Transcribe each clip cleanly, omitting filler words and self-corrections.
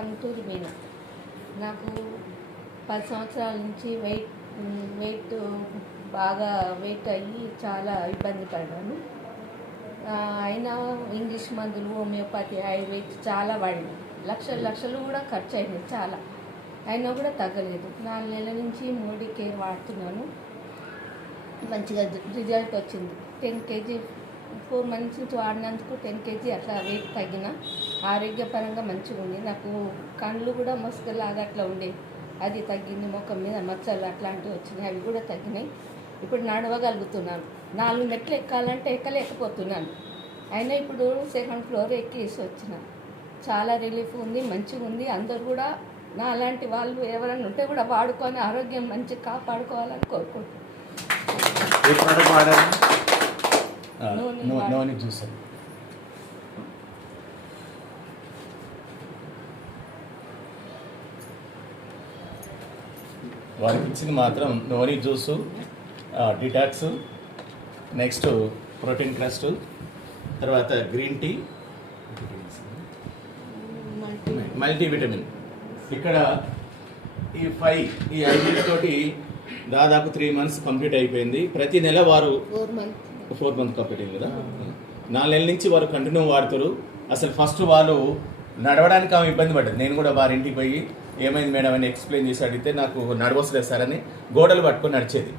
కంటూరి మీన. నాకు 10 సంవత్సరాల నుంచి వెయిట్ బాగా వెయిట్ అయ్యి చాలా ఇబ్బంది పడ్డాను. అయినా ఇంగ్లీష్ మందులు, హోమియోపతి, ఆయుర్వేదిక్ చాలా వాడినాను. లక్షలు కూడా ఖర్చు అయినాయి చాలా. అయినా కూడా తగ్గలేదు. 4 నెలల నుంచి మోడీ కేర్ వాడుతున్నాను. మంచిగా రిజల్ట్ వచ్చింది. 10 kg 4 months నుంచి వాడినందుకు 10 kg అట్లా వెయిట్ తగ్గిన. ఆరోగ్యపరంగా మంచిగా ఉంది. నాకు కళ్ళు కూడా మసకలాగా అట్లా ఉండేది, అది తగ్గింది. ముఖం మీద మచ్చలు అట్లాంటివి వచ్చినాయి, అవి కూడా తగ్గినాయి. ఇప్పుడు నడవగలుగుతున్నాను. 4 మెట్లు ఎక్కాలంటే ఎక్కలేకపోతున్నాను. అయినా ఇప్పుడు 2nd floor ఎక్కేసి వచ్చిన. చాలా రిలీఫ్ ఉంది, మంచిగా ఉంది. అందరూ కూడా నా అలాంటి వాళ్ళు ఎవరైనా ఉంటే కూడా వాడుకొని ఆరోగ్యం మంచిగా కాపాడుకోవాలని కోరుకుంటున్నాను. వారికి ఇచ్చింది మాత్రం noni juice, detox, next protein crust, తర్వాత గ్రీన్ టీ, మల్టీవిటమిన్. ఇక్కడ ఈ 5 తోటి దాదాపు 3 months కంప్లీట్ అయిపోయింది. ప్రతి నెల వారు 4 months కంప్లీట్ అయింది కదా. 4 నెలల నుంచి వారు కంటిన్యూ వాడుతారు. అసలు ఫస్ట్ వాళ్ళు నడవడానికి ఆమె ఇబ్బంది పడ్డది. నేను కూడా వారి ఇంటికి పోయి ఏమైంది మేడం అని ఎక్స్ప్లెయిన్ చేసి అడిగితే నాకు నడవసలేదు సార్ అని గోడలు పట్టుకొని నడిచేది.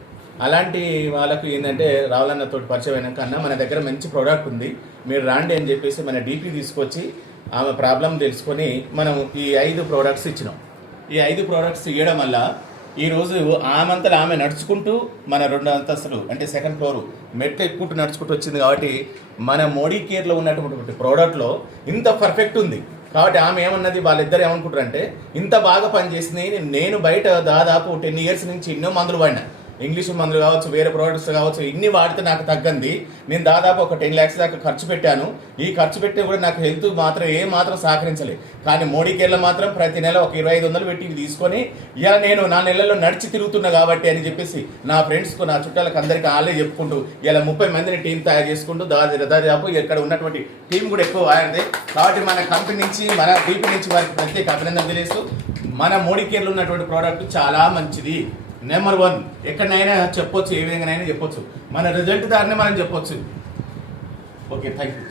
అలాంటి వాళ్ళకు ఏంటంటే రావాలన్నతో పరిచయం అయినాక అన్న మన దగ్గర మంచి ప్రోడక్ట్ ఉంది, మీరు రాండి అని చెప్పేసి మన డీపీ తీసుకొచ్చి ఆమె ప్రాబ్లం తెలుసుకొని మనం ఈ 5 ప్రోడక్ట్స్ ఇచ్చినాం. ఈ 5 ప్రోడక్ట్స్ ఇవ్వడం వల్ల ఈరోజు ఆమెంతలో ఆమె నడుచుకుంటూ మన 2 అంతస్తులు అంటే 2nd floor మెట్లు ఎక్కుంటూ నడుచుకుంటూ వచ్చింది. కాబట్టి మన మోడీ కేర్లో ఉన్నటువంటి ప్రోడక్ట్లో ఇంత పర్ఫెక్ట్ ఉంది. కాబట్టి ఆమె ఏమన్నది, వాళ్ళిద్దరు ఏమనుకుంటారంటే ఇంత బాగా పనిచేసింది. నేను బయట దాదాపు 10 years నుంచి ఎన్నో మందులు వాడినా, ఇంగ్లీష్ మందులు కావచ్చు, వేరే ప్రోడక్ట్స్ కావచ్చు, ఇన్ని వాడితే నాకు తగ్గంది. నేను దాదాపు ఒక 10 lakhs దాకా ఖర్చు పెట్టాను. ఈ ఖర్చు పెట్టి కూడా నాకు హెల్త్ మాత్రం మాత్రం సహకరించలేదు. కానీ మోడీ కేర్లో మాత్రం ప్రతి నెల ఒక 2500 పెట్టి తీసుకొని ఇలా నేను 4 నెలల్లో నడిచి తిరుగుతున్నా కాబట్టి అని చెప్పేసి నా ఫ్రెండ్స్కు, నా చుట్టాలకు అందరికీ వాళ్ళే చెప్పుకుంటూ ఇలా 30 మందిని టీం తయారు చేసుకుంటూ దాదాపు ఇక్కడ ఉన్నటువంటి టీం కూడా ఎక్కువ వాడింది. కాబట్టి మన కంపెనీ నుంచి, మన డీపీ నుంచి వారికి ప్రత్యేక అభినందన తెలియస్తూ మన మోడీ కేర్లో ఉన్నటువంటి ప్రోడక్ట్ చాలా మంచిది. నెంబర్ 1 ఎక్కడైనా చెప్పొచ్చు, ఏ విధంగానైనా చెప్పొచ్చు. మన రిజల్ట్ దారినే మనం చెప్పొచ్చు. Okay, thank you.